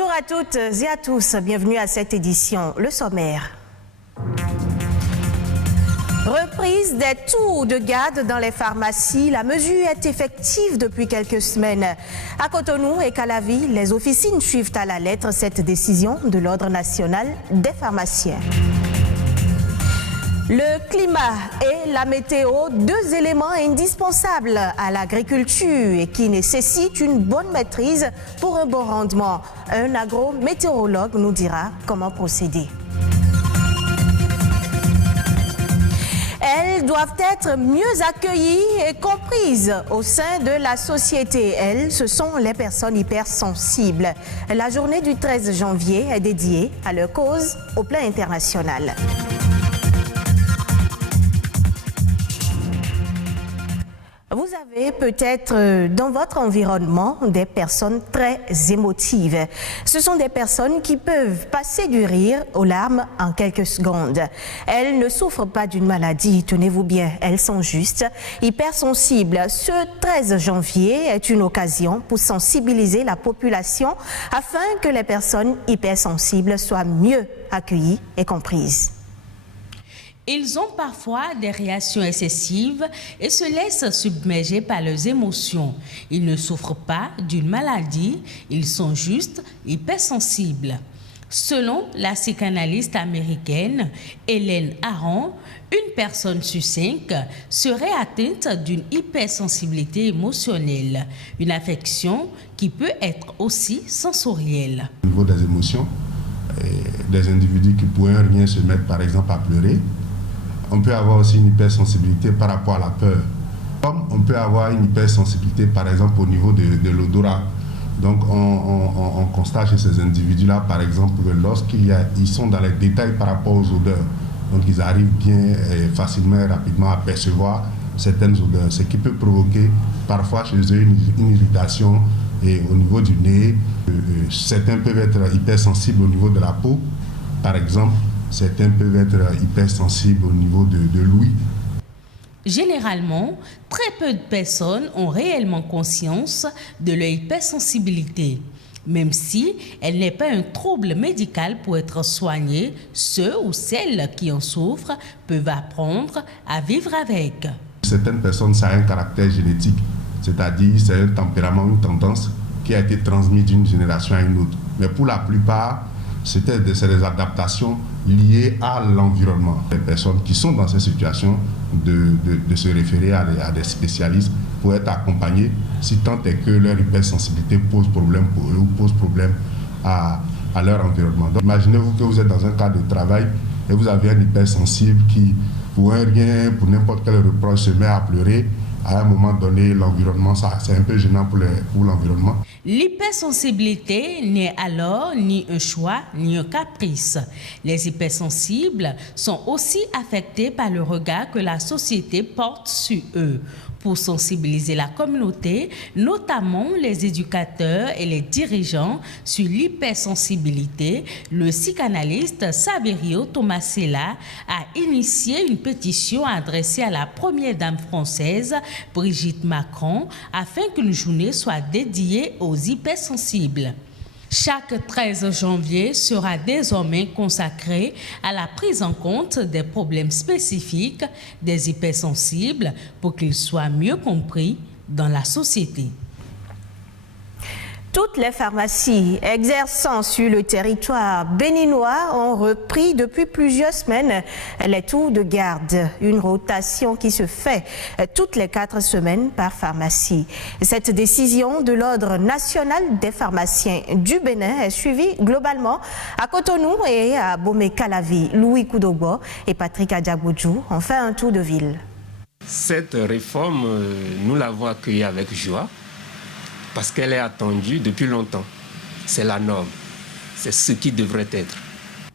Bonjour à toutes et à tous, bienvenue à cette édition. Le sommaire. Reprise des tours de garde dans les pharmacies. La mesure est effective depuis quelques semaines. À Cotonou et Calavi, les officines suivent à la lettre cette décision de l'Ordre national des pharmaciens. Le climat et la météo, deux éléments indispensables à l'agriculture et qui nécessitent une bonne maîtrise pour un bon rendement. Un agrométéorologue nous dira comment procéder. Elles doivent être mieux accueillies et comprises au sein de la société. Elles, ce sont les personnes hypersensibles. La journée du 13 janvier est dédiée à leur cause au plan international. Vous avez peut-être dans votre environnement des personnes très émotives. Ce sont des personnes qui peuvent passer du rire aux larmes en quelques secondes. Elles ne souffrent pas d'une maladie, tenez-vous bien, elles sont juste hypersensibles. Ce 13 janvier est une occasion pour sensibiliser la population afin que les personnes hypersensibles soient mieux accueillies et comprises. Ils ont parfois des réactions excessives et se laissent submerger par leurs émotions. Ils ne souffrent pas d'une maladie, ils sont juste hypersensibles. Selon la psychanalyste américaine Hélène Aron, une personne sur 5 serait atteinte d'une hypersensibilité émotionnelle, une affection qui peut être aussi sensorielle. Au niveau des émotions, des individus qui pourraient rien se mettre par exemple à pleurer, on peut avoir aussi une hypersensibilité par rapport à la peur. Comme on peut avoir une hypersensibilité par exemple au niveau de l'odorat. Donc on constate chez ces individus-là par exemple que lorsqu'ils sont dans les détails par rapport aux odeurs, donc ils arrivent bien facilement et rapidement à percevoir certaines odeurs, ce qui peut provoquer parfois chez eux une irritation et au niveau du nez. Certains peuvent être hypersensibles au niveau de la peau, par exemple. Certains peuvent être hypersensibles au niveau de l'ouïe. Généralement, très peu de personnes ont réellement conscience de leur hypersensibilité. Même si elle n'est pas un trouble médical pour être soigné, ceux ou celles qui en souffrent peuvent apprendre à vivre avec. Certaines personnes, ça a un caractère génétique, c'est-à-dire c'est un tempérament, une tendance qui a été transmise d'une génération à une autre. Mais pour la plupart, c'est des adaptations liées à l'environnement. Les personnes qui sont dans ces situations de se référer à des spécialistes pour être accompagnées si tant est que leur hypersensibilité pose problème pour eux ou pose problème à leur environnement. Donc, imaginez-vous que vous êtes dans un cadre de travail et vous avez un hypersensible qui, pour un rien, pour n'importe quel reproche, se met à pleurer. À un moment donné, l'environnement, c'est un peu gênant pour l'environnement. L'hypersensibilité n'est alors ni un choix, ni un caprice. Les hypersensibles sont aussi affectés par le regard que la société porte sur eux. Pour sensibiliser la communauté, notamment les éducateurs et les dirigeants sur l'hypersensibilité, le psychanalyste Saverio Tomasella a initié une pétition adressée à la première dame française, Brigitte Macron, afin qu'une journée soit dédiée aux hypersensibles. Chaque 13 janvier sera désormais consacré à la prise en compte des problèmes spécifiques des hypersensibles pour qu'ils soient mieux compris dans la société. Toutes les pharmacies exerçant sur le territoire béninois ont repris depuis plusieurs semaines les tours de garde, une rotation qui se fait toutes les 4 semaines par pharmacie. Cette décision de l'Ordre national des pharmaciens du Bénin est suivie globalement à Cotonou et à Bomé-Calavi. Louis Koudogbo et Patrick Adjaboudjou ont fait un tour de ville. Cette réforme, nous l'avons accueillie avec joie, parce qu'elle est attendue depuis longtemps. C'est la norme. C'est ce qui devrait être.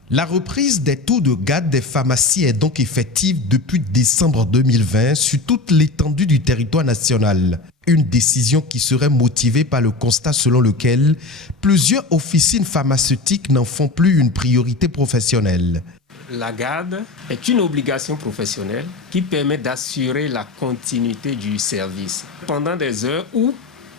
La reprise des tours de garde des pharmacies est donc effective depuis décembre 2020 sur toute l'étendue du territoire national. Une décision qui serait motivée par le constat selon lequel plusieurs officines pharmaceutiques n'en font plus une priorité professionnelle. La garde est une obligation professionnelle qui permet d'assurer la continuité du service pendant des heures où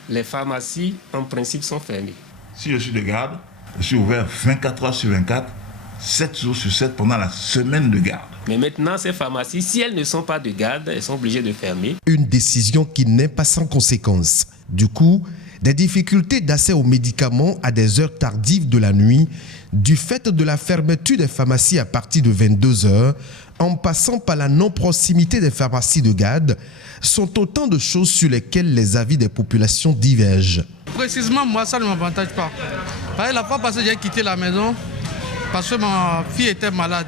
les pharmacies, en principe, sont fermées. Si je suis de garde, Je suis ouvert 24 heures sur 24, 7 jours sur 7 pendant la semaine de garde. Mais maintenant, ces pharmacies, si elles ne sont pas de garde, elles sont obligées de fermer. Une décision qui n'est pas sans conséquences. Du coup, des difficultés d'accès aux médicaments à des heures tardives de la nuit, du fait de la fermeture des pharmacies à partir de 22 heures, en passant par la non-proximité des pharmacies de garde, sont autant de choses sur lesquelles les avis des populations divergent. Précisément, moi, ça ne m'avantage pas. La fois passée, j'ai quitté la maison parce que ma fille était malade.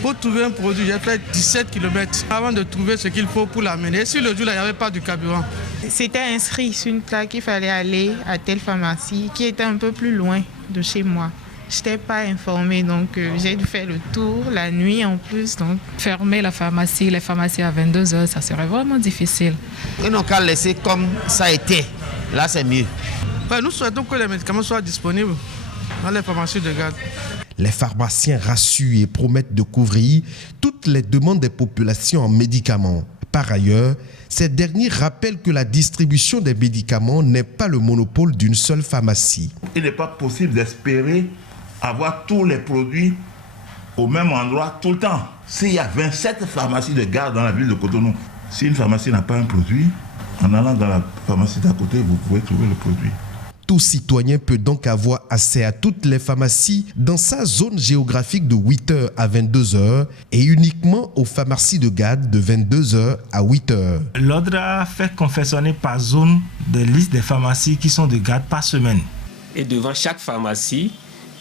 Pour trouver un produit, j'ai fait 17 km avant de trouver ce qu'il faut pour l'amener. Si le jour-là, il n'y avait pas de carburant. C'était inscrit sur une plaque qu'il fallait aller à telle pharmacie qui était un peu plus loin de chez moi. Je n'étais pas informée, donc j'ai dû faire le tour la nuit en plus. Donc. Fermer les pharmacies à 22 heures, ça serait vraiment difficile. Ils n'ont qu'à laisser comme ça a été. Là, c'est mieux. Nous souhaitons que les médicaments soient disponibles dans les pharmacies de garde. Les pharmaciens rassurent et promettent de couvrir toutes les demandes des populations en médicaments. Par ailleurs, ces derniers rappellent que la distribution des médicaments n'est pas le monopole d'une seule pharmacie. Il n'est pas possible d'espérer avoir tous les produits au même endroit tout le temps. S'il y a 27 pharmacies de garde dans la ville de Cotonou, si une pharmacie n'a pas un produit, en allant dans la pharmacie d'à côté, vous pouvez trouver le produit. Tout citoyen peut donc avoir accès à toutes les pharmacies dans sa zone géographique de 8h à 22h et uniquement aux pharmacies de garde de 22h à 8h. L'ordre a fait confectionner par zone des listes des pharmacies qui sont de garde par semaine. Et devant chaque pharmacie,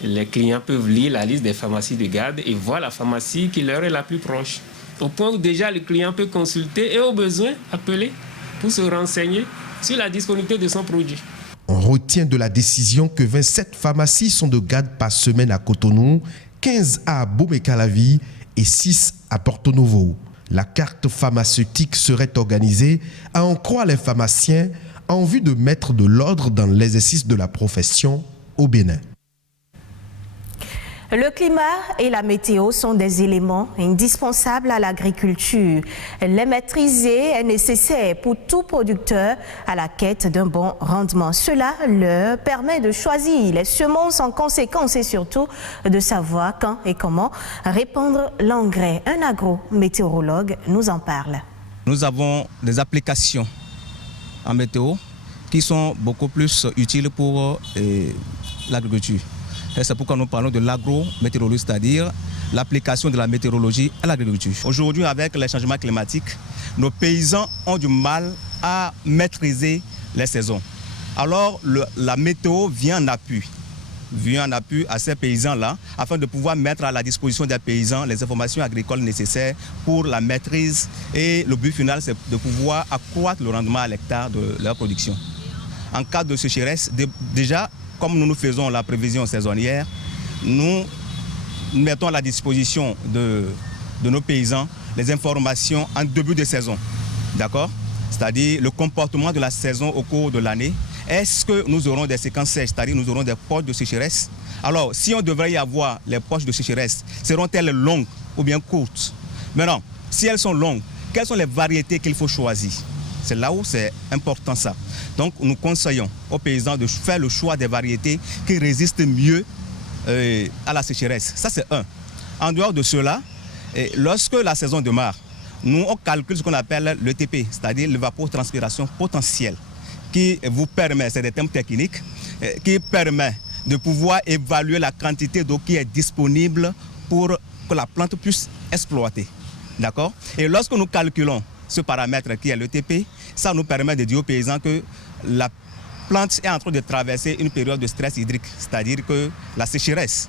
les clients peuvent lire la liste des pharmacies de garde et voir la pharmacie qui leur est la plus proche. Au point où déjà le client peut consulter et au besoin appeler pour se renseigner sur la disponibilité de son produit. On retient de la décision que 27 pharmacies sont de garde par semaine à Cotonou, 15 à Boubaie-Calavi et 6 à Porto Novo. La carte pharmaceutique serait organisée, à en croire les pharmaciens, en vue de mettre de l'ordre dans l'exercice de la profession au Bénin. Le climat et la météo sont des éléments indispensables à l'agriculture. Les maîtriser est nécessaire pour tout producteur à la quête d'un bon rendement. Cela leur permet de choisir les semences en conséquence et surtout de savoir quand et comment répandre l'engrais. Un agro-météorologue nous en parle. Nous avons des applications en météo qui sont beaucoup plus utiles pour l'agriculture. C'est pourquoi nous parlons de l'agrométéorologie, c'est-à-dire l'application de la météorologie à l'agriculture. Aujourd'hui, avec les changements climatiques, nos paysans ont du mal à maîtriser les saisons. Alors, la météo vient en appui à ces paysans-là, afin de pouvoir mettre à la disposition des paysans les informations agricoles nécessaires pour la maîtrise. Et le but final, c'est de pouvoir accroître le rendement à l'hectare de leur production. En cas de sécheresse, déjà, comme nous faisons la prévision saisonnière, nous mettons à la disposition de nos paysans les informations en début de saison. D'accord ? C'est-à-dire le comportement de la saison au cours de l'année. Est-ce que nous aurons des séquences sèches, c'est-à-dire nous aurons des poches de sécheresse? Alors, si on devrait y avoir les poches de sécheresse, seront-elles longues ou bien courtes? Maintenant, si elles sont longues, quelles sont les variétés qu'il faut choisir? C'est là où c'est important ça. Donc nous conseillons aux paysans de faire le choix des variétés qui résistent mieux à la sécheresse. Ça c'est un. En dehors de cela, lorsque la saison démarre, nous on calcule ce qu'on appelle l'ETP, c'est-à-dire l'évapotranspiration potentielle, qui vous permet, c'est des termes techniques, qui permet de pouvoir évaluer la quantité d'eau qui est disponible pour que la plante puisse exploiter. D'accord? Et lorsque nous calculons ce paramètre qui est l'ETP, ça nous permet de dire aux paysans que la plante est en train de traverser une période de stress hydrique, c'est-à-dire que la sécheresse.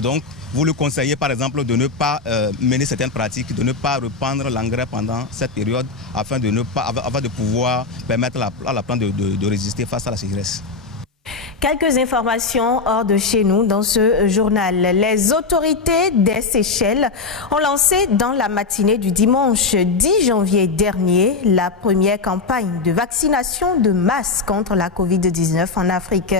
Donc, vous le conseillez par exemple de ne pas mener certaines pratiques, de ne pas répandre l'engrais pendant cette période afin de pouvoir permettre à la plante de résister face à la sécheresse. Quelques informations hors de chez nous dans ce journal. Les autorités des Seychelles ont lancé dans la matinée du dimanche 10 janvier dernier la première campagne de vaccination de masse contre la Covid-19 en Afrique.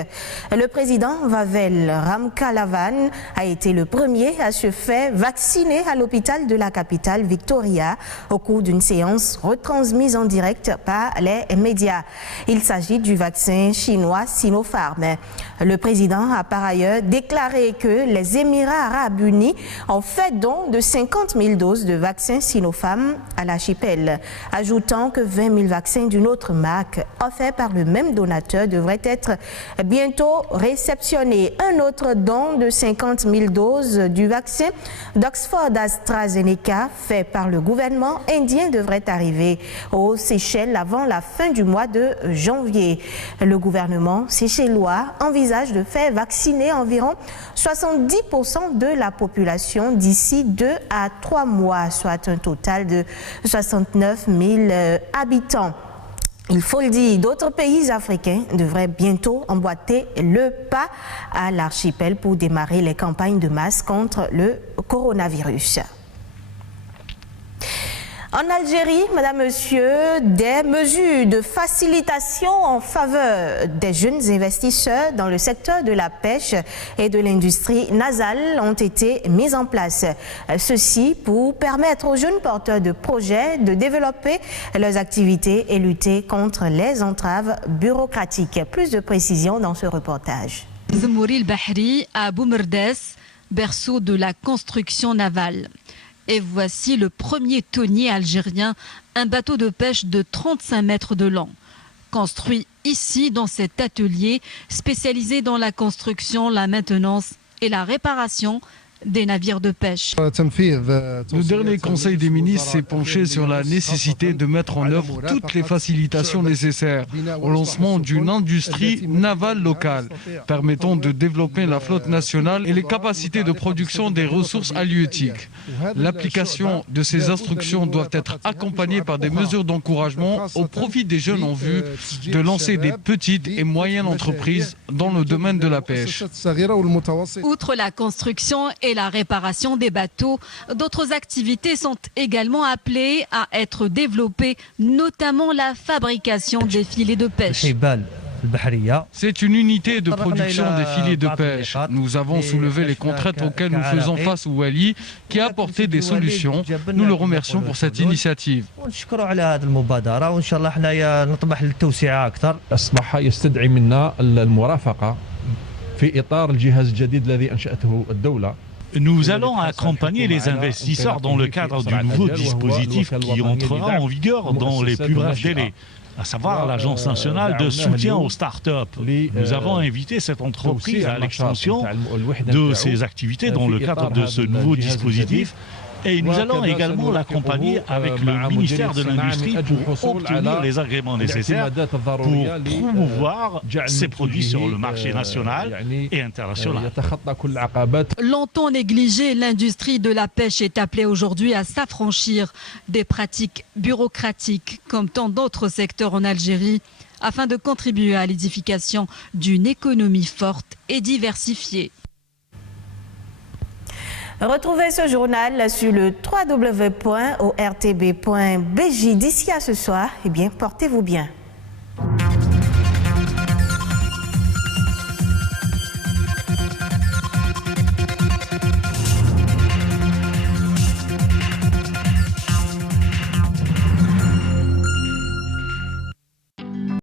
Le président Wavel Ramkalawan a été le premier à se faire vacciner à l'hôpital de la capitale Victoria au cours d'une séance retransmise en direct par les médias. Il s'agit du vaccin chinois Sinopharm. Le président a par ailleurs déclaré que les Émirats arabes unis ont fait don de 50 000 doses de vaccins Sinopharm à l'archipel, ajoutant que 20 000 vaccins d'une autre marque offerts par le même donateur devraient être bientôt réceptionnés. Un autre don de 50 000 doses du vaccin d'Oxford AstraZeneca fait par le gouvernement indien devrait arriver aux Seychelles avant la fin du mois de janvier. Le gouvernement séchellois envisage de faire vacciner environ 70% de la population d'ici 2 à 3 mois, soit un total de 69 000 habitants. Il faut le dire, d'autres pays africains devraient bientôt emboîter le pas à l'archipel pour démarrer les campagnes de masse contre le coronavirus. En Algérie, Madame, Monsieur, des mesures de facilitation en faveur des jeunes investisseurs dans le secteur de la pêche et de l'industrie nasale ont été mises en place. Ceci pour permettre aux jeunes porteurs de projets de développer leurs activités et lutter contre les entraves bureaucratiques. Plus de précisions dans ce reportage. Zemouri el-Bahri à Boumerdes, berceau de la construction navale. Et voici le premier thonier algérien, un bateau de pêche de 35 mètres de long. Construit ici dans cet atelier spécialisé dans la construction, la maintenance et la réparation des navires de pêche. Le dernier Conseil des ministres s'est penché sur la nécessité de mettre en œuvre toutes les facilitations nécessaires au lancement d'une industrie navale locale, permettant de développer la flotte nationale et les capacités de production des ressources halieutiques. L'application de ces instructions doit être accompagnée par des mesures d'encouragement au profit des jeunes en vue de lancer des petites et moyennes entreprises dans le domaine de la pêche. Outre la construction et la réparation des bateaux, d'autres activités sont également appelées à être développées, notamment la fabrication des filets de pêche. C'est une unité de production des filets de pêche. Nous avons soulevé les contraintes auxquelles nous faisons face au Wali, qui a apporté des solutions. Nous le remercions pour cette initiative. Nous allons accompagner les investisseurs dans le cadre du nouveau dispositif qui entrera en vigueur dans les plus brefs délais, à savoir l'Agence nationale de soutien aux start-up. Nous avons invité cette entreprise à l'extension de ses activités dans le cadre de ce nouveau dispositif. Et nous allons également l'accompagner avec le ministère de l'Industrie pour obtenir les agréments nécessaires pour promouvoir ces produits sur le marché national et international. Longtemps négligée, l'industrie de la pêche est appelée aujourd'hui à s'affranchir des pratiques bureaucratiques comme tant d'autres secteurs en Algérie afin de contribuer à l'édification d'une économie forte et diversifiée. Retrouvez ce journal sur le www.ortb.bj. D'ici à ce soir, portez-vous bien.